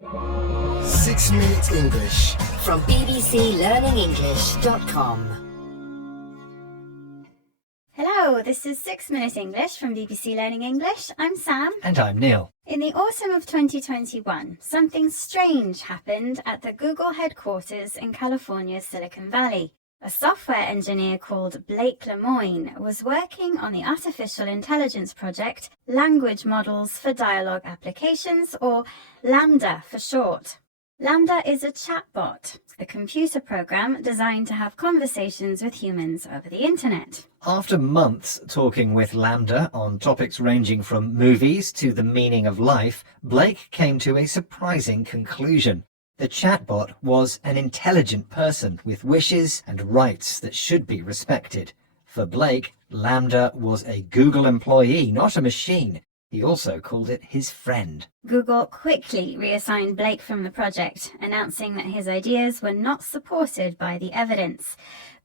6 Minute English from bbclearningenglish.com. Hello, this is 6 Minute English from BBC Learning English. I'm Sam. And I'm Neil. In the autumn of 2021, something strange happened at the Google headquarters in California's Silicon Valley. A software engineer called Blake Lemoine was working on the artificial intelligence project Language Models for Dialogue Applications, or LaMDA for short. LaMDA is a chatbot, a computer program designed to have conversations with humans over the internet. After months talking with LaMDA on topics ranging from movies to the meaning of life, Blake came to a surprising conclusion. The chatbot was an intelligent person with wishes and rights that should be respected. For Blake, LaMDA was a Google employee, not a machine. He also called it his friend. Google quickly reassigned Blake from the project, announcing that his ideas were not supported by the evidence.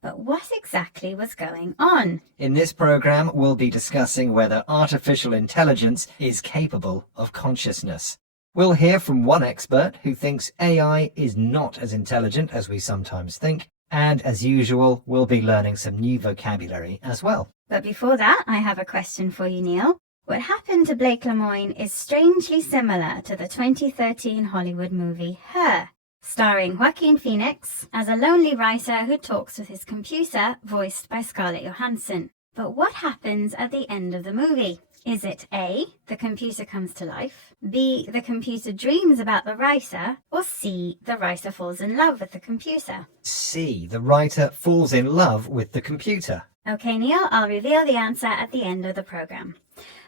But what exactly was going on? In this program, we'll be discussing whether artificial intelligence is capable of consciousness. We'll hear from one expert who thinks AI is not as intelligent as we sometimes think. And as usual, we'll be learning some new vocabulary as well. But before that, I have a question for you, Neil. What happened to Blake Lemoine is strangely similar to the 2013 Hollywood movie Her, starring Joaquin Phoenix as a lonely writer who talks with his computer, voiced by Scarlett Johansson. But what happens at the end of the movie? Is it A, the computer comes to life, B, the computer dreams about the writer, or C, the writer falls in love with the computer? C, the writer falls in love with the computer. Okay, Neil, I'll reveal the answer at the end of the program.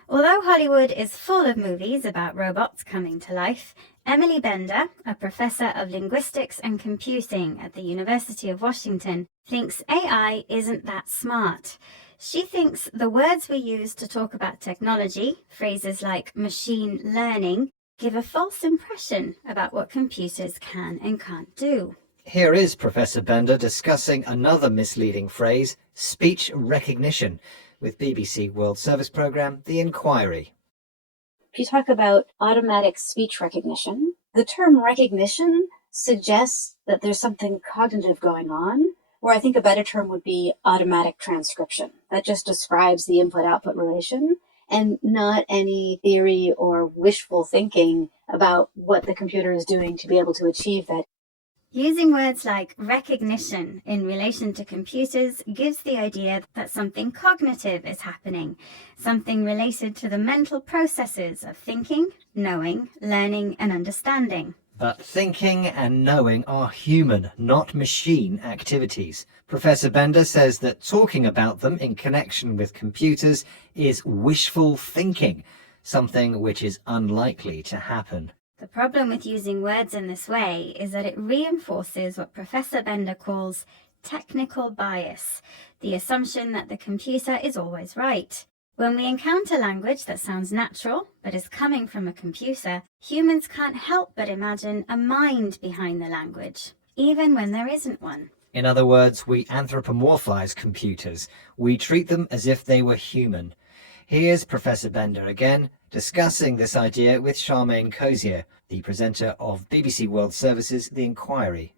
Although Hollywood is full of movies about robots coming to life, Emily Bender, a professor of linguistics and computing at the University of Washington, thinks AI isn't that smart. She thinks the words we use to talk about technology, phrases like machine learning, give a false impression about what computers can and can't do. Here is Professor Bender discussing another misleading phrase, speech recognition, with BBC World Service programme The Inquiry. If you talk about automatic speech recognition, the term recognition suggests that there's something cognitive going on, where I think a better term would be automatic transcription. That just describes the input-output relation and not any theory or wishful thinking about what the computer is doing to be able to achieve that. Using words like recognition in relation to computers gives the idea that something cognitive is happening, something related to the mental processes of thinking, knowing, learning, and understanding. But thinking and knowing are human, not machine activities. Professor Bender says that talking about them in connection with computers is wishful thinking, something which is unlikely to happen. The problem with using words in this way is that it reinforces what Professor Bender calls technical bias, the assumption that the computer is always right. When we encounter language that sounds natural but is coming from a computer, humans can't help but imagine a mind behind the language, even when there isn't one. In other words, we anthropomorphize computers. We treat them as if they were human. Here's Professor Bender again, discussing this idea with Charmaine Cosier, the presenter of BBC World Service's The Inquiry.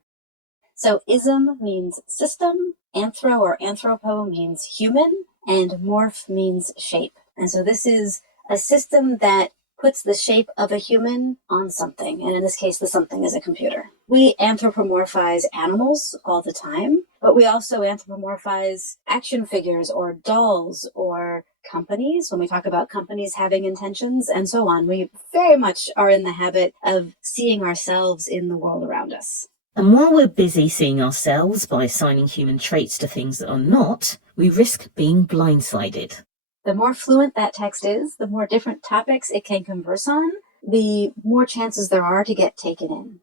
So ism means system, anthro or anthropo means human, and morph means shape. And so this is a system that puts the shape of a human on something. And in this case, the something is a computer. We anthropomorphize animals all the time, but we also anthropomorphize action figures or dolls or companies when we talk about companies having intentions and so on. We very much are in the habit of seeing ourselves in the world around us. And while we're busy seeing ourselves by assigning human traits to things that are not, we risk being blindsided. The more fluent that text is, the more different topics it can converse on, the more chances there are to get taken in.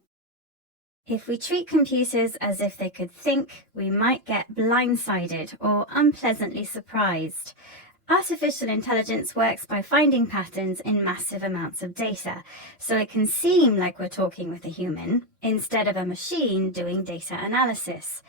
If we treat computers as if they could think, we might get blindsided or unpleasantly surprised. Artificial intelligence works by finding patterns in massive amounts of data, so it can seem like we're talking with a human instead of a machine doing data analysis.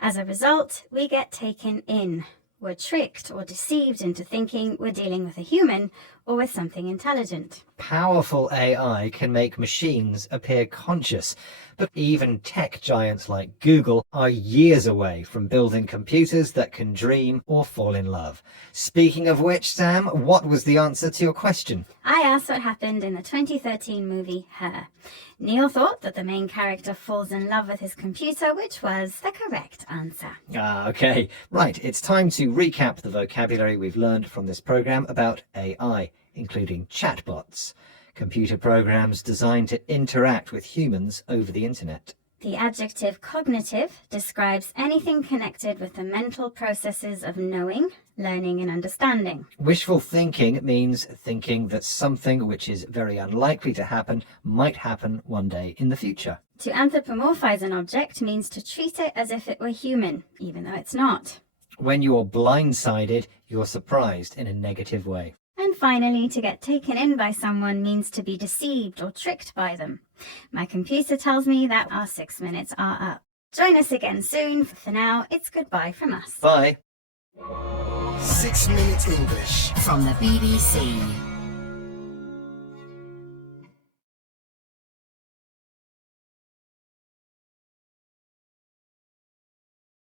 As a result, we get taken in. We're tricked or deceived into thinking we're dealing with a human or with something intelligent. Powerful AI can make machines appear conscious, but even tech giants like Google are years away from building computers that can dream or fall in love. Speaking of which, Sam, what was the answer to your question? I asked what happened in the 2013 movie Her. Neil thought that the main character falls in love with his computer, which was the correct answer. Okay. Right, it's time to recap the vocabulary we've learned from this program about AI, including chatbots, computer programs designed to interact with humans over the internet. The adjective cognitive describes anything connected with the mental processes of knowing, learning and understanding. Wishful thinking means thinking that something which is very unlikely to happen might happen one day in the future. To anthropomorphize an object means to treat it as if it were human, even though it's not. When you're blindsided, you're surprised in a negative way. And finally, to get taken in by someone means to be deceived or tricked by them. My computer tells me that our 6 minutes are up. Join us again soon. For now, it's goodbye from us. Bye. 6 Minute English From the BBC.